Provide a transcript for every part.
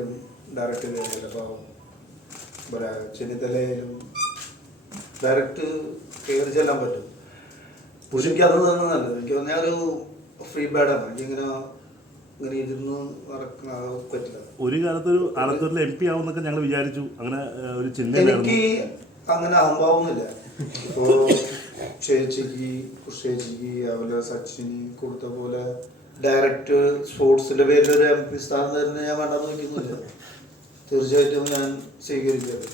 ആയാലും ഡയറക്റ്റ് ചെയ്യുന്നില്ല അപ്പോൾ ഇവിടെ ചെന്നിത്തലയായാലും ഡയറക്റ്റ് കയറി ചെല്ലാൻ പറ്റും. പക്ഷെ എനിക്ക് അത് തന്നെ നല്ലത്. എനിക്ക് പറഞ്ഞാൽ ഒരു ഫ്രീ ബാഡാണ് എനിക്കിങ്ങനെ ഇങ്ങനെ ഇരുന്ന് നടക്കുന്ന പറ്റില്ല. ഒരു കാലത്ത് ഒരു ആലത്തൂരിലെ എം പി ആവുമെന്നൊക്കെ ഞങ്ങൾ വിചാരിച്ചു. അങ്ങനെ ഒരു ഒരു എനിക്ക് അങ്ങനെ അഹംഭാവമൊന്നുമില്ല ഇപ്പോ ചേച്ചിക്ക് ചേച്ചിക്ക് അതുപോലെ സച്ചിന് കൊടുത്ത പോലെ ഡയറക്റ്റ് സ്പോർട്സിന്റെ പേരിൽ ഒരു എം പി സ്ഥാനം തന്നെ ഞാൻ വേണ്ടെന്ന് വയ്ക്കുന്നില്ല തീർച്ചയായിട്ടും ഞാൻ സ്വീകരിക്കുന്നത്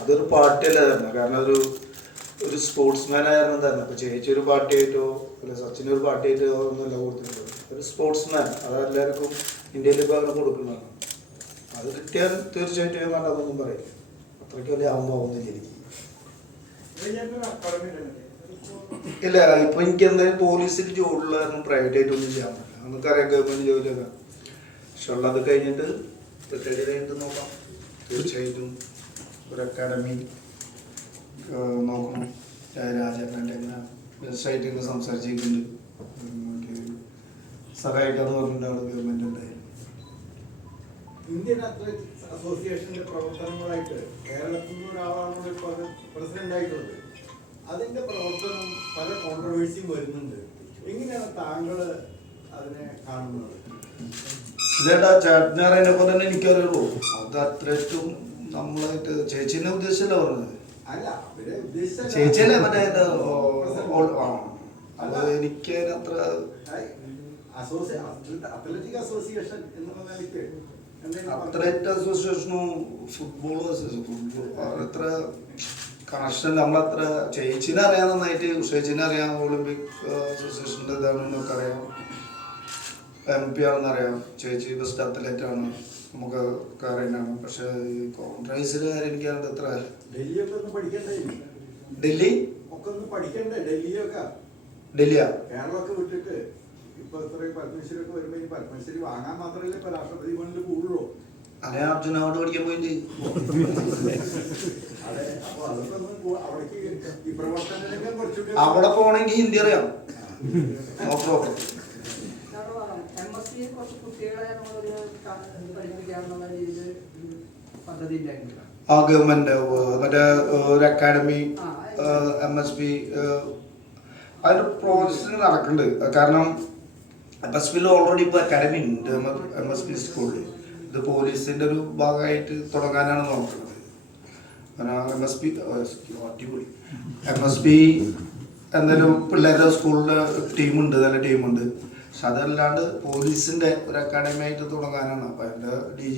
അതൊരു പാർട്ടിയല്ല തന്നെ. കാരണം ഒരു ഒരു സ്പോർട്സ്മാൻ ആയിരുന്നു തന്നെ. ഇപ്പൊ ചേച്ചി ഒരു പാർട്ടിയായിട്ടോ അല്ല സച്ചിൻ ഒരു ഒന്നും ഒന്നുമല്ല കൊടുത്തിട്ടുള്ളത്. ഒരു സ്പോർട്സ്മാൻ അത് എല്ലാവർക്കും ഇന്ത്യയിൽ ഇപ്പോൾ അങ്ങനെ കൊടുക്കുന്നതാണ് അത് കിട്ടിയാൽ തീർച്ചയായിട്ടും ഞാൻ വേണ്ടാന്നൊന്നും പറയില്ല അത്രയ്ക്ക് വലിയ ഒന്നും എനിക്ക്. ഇല്ല ഇപ്പൊ എനിക്ക് എന്തായാലും പോലീസിൽ ജോലിയുള്ള കാരണം പ്രൈവറ്റ് ആയിട്ട് ഒന്നും ചെയ്യാൻ പറ്റില്ല. നമുക്കറിയാം ഗവൺമെന്റ് ജോലിയൊക്കെ. പക്ഷെ ഉള്ളത് കഴിഞ്ഞിട്ട് റിട്ടയർഡ് കഴിഞ്ഞിട്ട് നോക്കാം. തീർച്ചയായിട്ടും ഒരു അക്കാഡമി നോക്കണം. രാജേട്ടന്റെ വെബ്സൈറ്റിൽ നിന്ന് സംസാരിച്ചിട്ടുണ്ട് സഹായിക്കാന്ന് പറഞ്ഞിട്ടുണ്ട് അവിടെ ഗവൺമെന്റ് ഉണ്ടായിരുന്നു അസോസിയേഷന്റെ പ്രവർത്തനങ്ങളായിട്ട് കേരളത്തിൽ നിന്ന് ഒരാളാണ് പ്രസിഡന്റ് ആയിട്ടുള്ളത് അതിന്റെ പ്രവർത്തനം പല കോൺട്രവേഴ്സിയും വരുന്നുണ്ട്. എങ്ങനെയാണ് താങ്കൾ അതിനെ കാണുന്നത്? ഇതേട്ടാ പോലെ തന്നെ എനിക്കറിയുള്ളൂ. അത് അത്രയ്ക്കും നമ്മളായിട്ട് ചേച്ചീനെ ഉദ്ദേശിച്ചല്ല പറഞ്ഞത്? ചേച്ചിയല്ലേ മറ്റേ. അത് എനിക്ക് അത്ര അത്ലറ്റിക് അസോസിയേഷൻ എന്നുള്ള അസോസിയേഷൻ അസോസിയേഷനും ഫുട്ബോൾ അത്ര കണക്ഷൻ നമ്മളത്ര ചേച്ചിനെ അറിയാൻ നന്നായിട്ട് ഉഷേച്ചിനെ അറിയാം ഒളിമ്പിക് അസോസിയേഷന്റെ ഇതാണെന്നൊക്കെ അറിയാം എം പി ആണെന്ന് അറിയാം ചേച്ചി ബെസ്റ്റ് അത്ലറ്റ് ആണ് നമുക്ക് അറിയുന്നതാണ് പക്ഷെ ഈ കോൺട്രൈസിലെ കാര്യം എനിക്ക് അത് പഠിക്കണ്ടേ? ഡൽഹി? ഡൽഹിയാ? കേരളമൊക്കെ വിട്ടിട്ട് ഇപ്പൊ ഇത്രയും പത്മശ്രീ ഒക്കെ വരുമ്പോ ഈ പത്മശ്രീ വാങ്ങാൻ മാത്രമല്ലേ ഇപ്പൊ രാഷ്ട്രപതി കൊണ്ട് കൂടുള്ളൂ. അങ്ങനെ അർജുന അവിടെ പഠിക്കാൻ പോയിട്ട് അവിടെ പോണെങ്കിൽ ഹിന്ദി അറിയാം. ഓക്കെ എം എസ് സി കുറച്ച് കുട്ടികളെ നമ്മളൊരു ക- ഇത് പഠിപ്പിക്കാനുള്ള രീതിയിൽ ഒരു പദ്ധതി ഉണ്ടായിരുന്നില്ല ആ ഗവൺമെന്റ് മറ്റേ ഒരു അക്കാഡമി എം എസ് പി അതിന്റെ പ്രോസസ്സിങ് നടക്കുന്നുണ്ട് കാരണം എം എസ് പിയിൽ ഓൾറെഡി ഇപ്പോൾ അക്കാഡമി ഉണ്ട് എം എസ് പി സ്കൂളിൽ ഇത് പോലീസിന്റെ ഒരു ഭാഗമായിട്ട് തുടങ്ങാനാണ് നോക്കുന്നത്. എം എസ് പി അടിപൊളി. എം എസ് പി എന്തായാലും പിള്ളേരുടെ സ്കൂളിലെ ടീമുണ്ട് നല്ല ടീമുണ്ട്. പക്ഷെ അതല്ലാണ്ട് പോലീസിന്റെ ഒരു അക്കാഡമി ആയിട്ട് തുടങ്ങാനാണ്. അപ്പോൾ എന്റെ ഡി